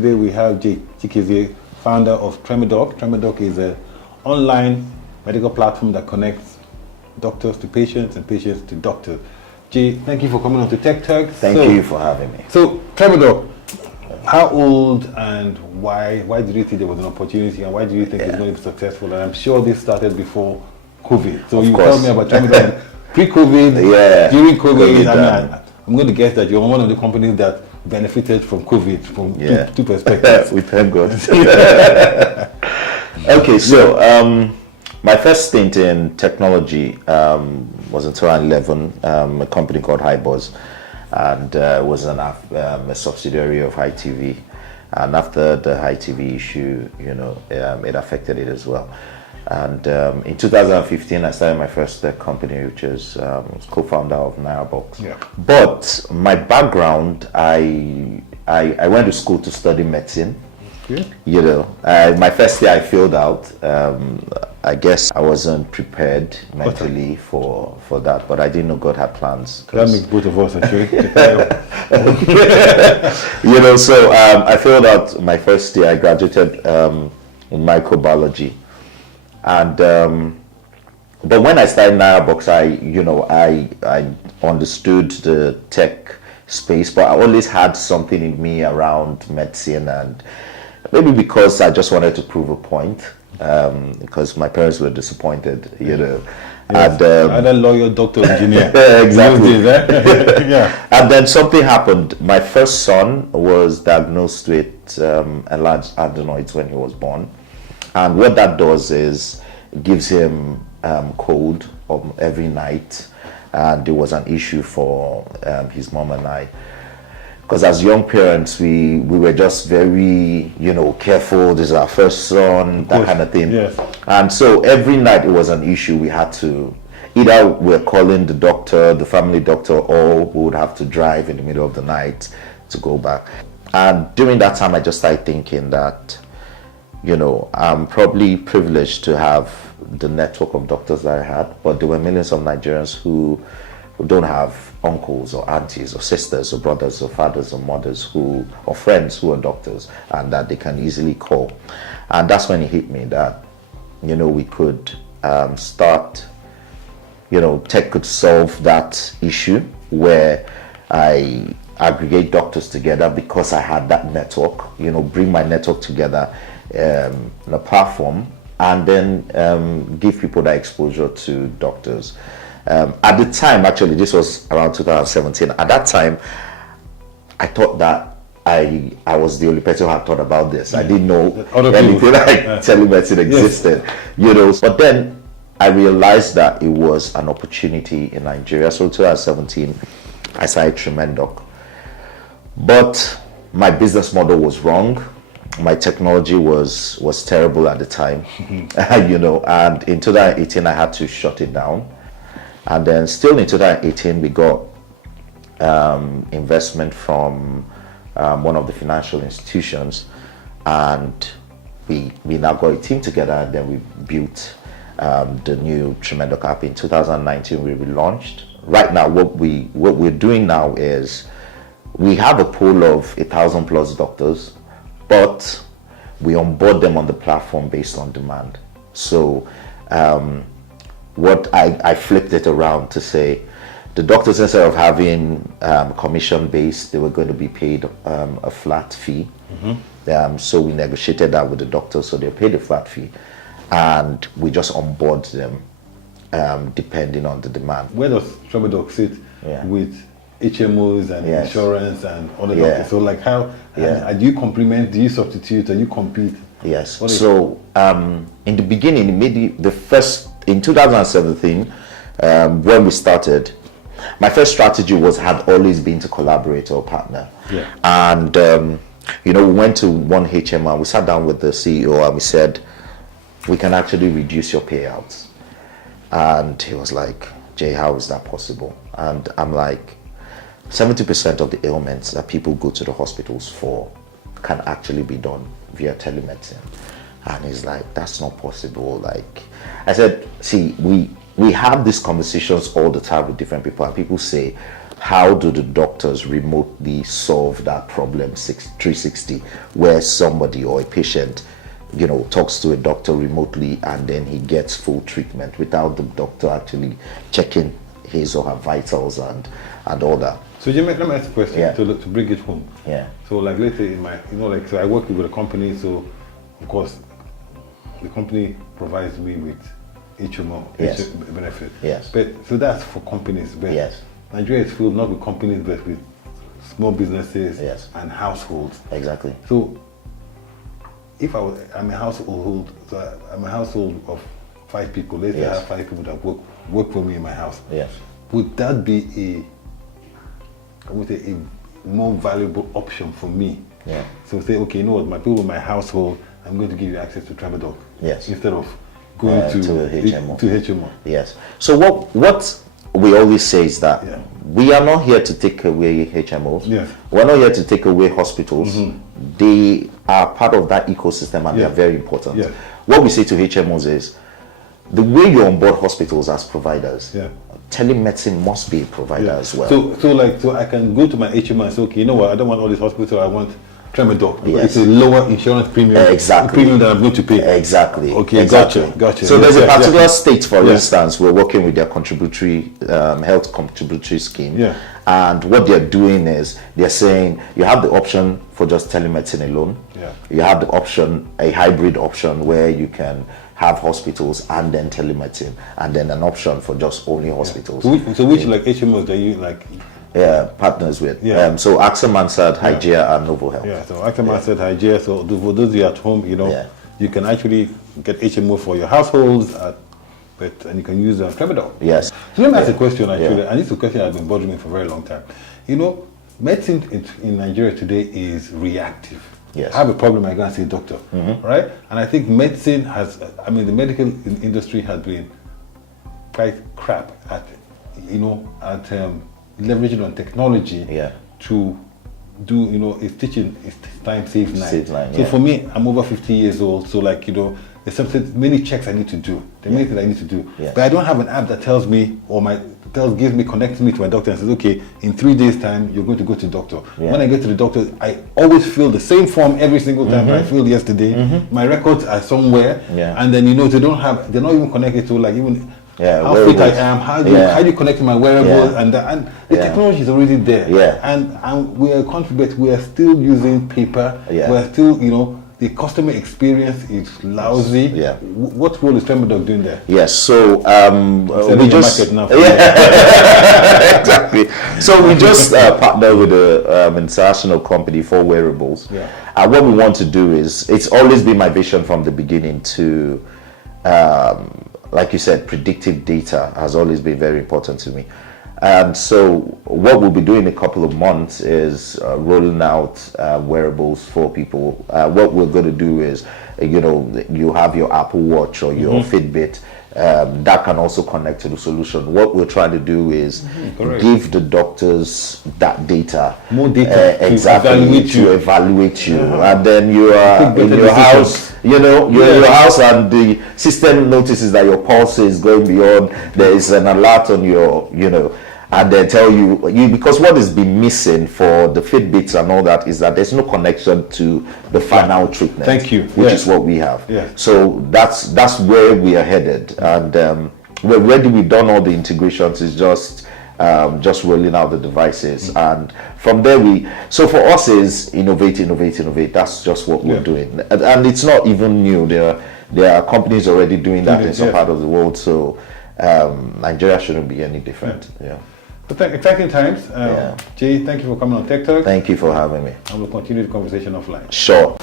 today we have Chikezie, founder of Tremendoc. Tremendoc is an online medical platform that connects doctors to patients and patients to doctors. Jay, thank you for coming on to Techturks. Thank you for having me. So, Tremendoc, how old and why did you think there was an opportunity, and why do you think it's going to be successful? And I'm sure this started before COVID. So you tell me about Tremendoc pre-COVID, during COVID. I'm going to guess that you're one of the companies that benefited from COVID from two perspectives. We thank God. Okay, so my first stint in technology was in 2011, a company called HiBuzz, and was a subsidiary of HiTV. And after the HiTV issue, it affected it as well. And in 2015, I started my first company, which is co-founder of NireBox. Yeah. But my background, I went to school to study medicine. Yeah. My first year I failed out. I guess I wasn't prepared mentally for that, but I didn't know God had plans. That makes both of us actually. So I failed out my first year. I graduated in microbiology. And but when I started NireBox, I understood the tech space, but I always had something in me around medicine, and maybe because I just wanted to prove a point, because my parents were disappointed, Yes. And either lawyer, doctor, engineer. Exactly. Yeah. And then something happened. My first son was diagnosed with enlarged adenoids when he was born. And what that does is it gives him cold every night, and it was an issue for his mom and I, because as young parents we were just very careful. This is our first son, that kind of thing. Yes. And so every night it was an issue. We had to either we're calling the doctor, the family doctor, or we would have to drive in the middle of the night to go back. And during that time I just started thinking that I'm probably privileged to have the network of doctors that I had, but there were millions of Nigerians who don't have uncles or aunties or sisters or brothers or fathers or mothers or friends who are doctors, and that they can easily call. And that's when it hit me that, we could start, tech could solve that issue where I aggregate doctors together because I had that network, bring my network together in a platform, and then give people that exposure to doctors. At the time, actually, this was around 2017. At that time, I thought that I was the only person who had thought about this. I didn't know anything like telemedicine existed, But then I realized that it was an opportunity in Nigeria. So 2017, I started Tremendoc. But my business model was wrong. My technology was terrible at the time, and in 2018 I had to shut it down. And then still in 2018 we got investment from one of the financial institutions, and we now got a team together, and then we built the new Tremendoc app. In 2019 we relaunched. Right now what we're doing now is we have a pool of 1,000 plus doctors, but we onboard them on the platform based on demand. So what I flipped it around to say, the doctors, instead of having commission based, they were going to be paid a flat fee. So we negotiated that with the doctors, so they paid a flat fee, and we just onboard them depending on the demand. Where does Tremendoc sit with HMOs and insurance and other doctors? So like how do you complement, do you substitute, do you compete? Yes. So in the beginning, maybe in 2017, when we started, my first strategy had always been to collaborate or partner. Yeah. And we went to one HMO, we sat down with the CEO and we said, we can actually reduce your payouts. And he was like, Jay, how is that possible? And I'm like, 70% of the ailments that people go to the hospitals for can actually be done via telemedicine. And he's like, that's not possible. Like I said, see, we have these conversations all the time with different people, and people say, how do the doctors remotely solve that problem 360, where somebody or a patient, talks to a doctor remotely and then he gets full treatment without the doctor actually checking his or her vitals and all that. So Jimmy, let me ask a question to bring it home. Yeah. So like let's say so I work with a company, so of course the company provides me with HMO benefit. Yes. But so that's for companies, but Nigeria is filled not with companies but with small businesses and households. Exactly. So if I'm a household, I'm a household of 5 people. Let's say I have 5 people that work for me in my house. Yes. Would that be a more valuable option for me? Yeah. So say, okay, you know what, my people in my household, I'm going to give you access to Tremendoc. Yes. Instead of going to HMO. To HMO. Yes. So what we always say is that we are not here to take away HMOs. Yes. We're not here to take away hospitals. They are part of that ecosystem and they are very important. Yes. What we say to HMOs is the way you onboard hospitals as providers, telemedicine must be a provider as well. So I can go to my HMO and say, okay, you know what, I don't want all this hospital, I want Tremendoc. Yes. It's a lower insurance premium. Exactly. Premium that I'm going to pay. Exactly. Okay, exactly. Gotcha. So there's a particular state, for instance, we're working with their contributory health contributory scheme. Yeah. And what they're doing is they're saying you have the option for just telemedicine alone. Yeah. You have the option, a hybrid option where you can have hospitals and then telemedicine, and then an option for just only hospitals. So which like HMOs that you like? Partners with. Yeah. So AXA Mansard, Hygieia, and Novo Health. Yeah. So AXA Mansard, Hygieia. So for those of you at home, you can actually get HMO for your households, and you can use Tremendoc. Yes. So let me ask a question actually, and this is a question that's been bothering me for a very long time. Medicine in Nigeria today is reactive. Yes. I have a problem, I go and see a doctor, right? And I think medicine the medical industry has been quite crap at leveraging on technology to do, it's teaching, it's time save line. So for me, I'm over 50 years old, so there's many checks I need to do. There are many things I need to do. Yes. But I don't have an app that tells me connects me to my doctor and says, okay, in 3 days time, you're going to go to the doctor. Yeah. When I get to the doctor, I always fill the same form every single time I filled yesterday. My records are somewhere. And then, they're not even connected to how fit I am, how do you connect to my wearable, and the technology is already there. And we are confident, we are still using paper. We are still, the customer experience is lousy. What role is Tremendoc doing there? Yes, so we just exactly. So we just partner with an international company for wearables. And what we want to do is, it's always been my vision from the beginning to, like you said, predictive data has always been very important to me. And so what we'll be doing in a couple of months is rolling out wearables for people. What we're going to do is, you have your Apple Watch or your Fitbit that can also connect to the solution. What we're trying to do is give the doctors that data, more data to evaluate you. And then you are in your house, you're in your house, and the system notices that your pulse is going beyond. There is an alert on your, and they tell you, because what has been missing for the Fitbits and all that is that there's no connection to the final treatment. Thank you. Which is what we have. So that's where we are headed, and we're ready. We've done all the integrations. It's just rolling out the devices, and from there so for us is innovate. That's just what we're doing, and it's not even new. There are companies already doing that in some part of the world. So Nigeria shouldn't be any different. But exciting times. Jay, thank you for coming on Techturks. Thank you for having me. And we'll continue the conversation offline. Sure.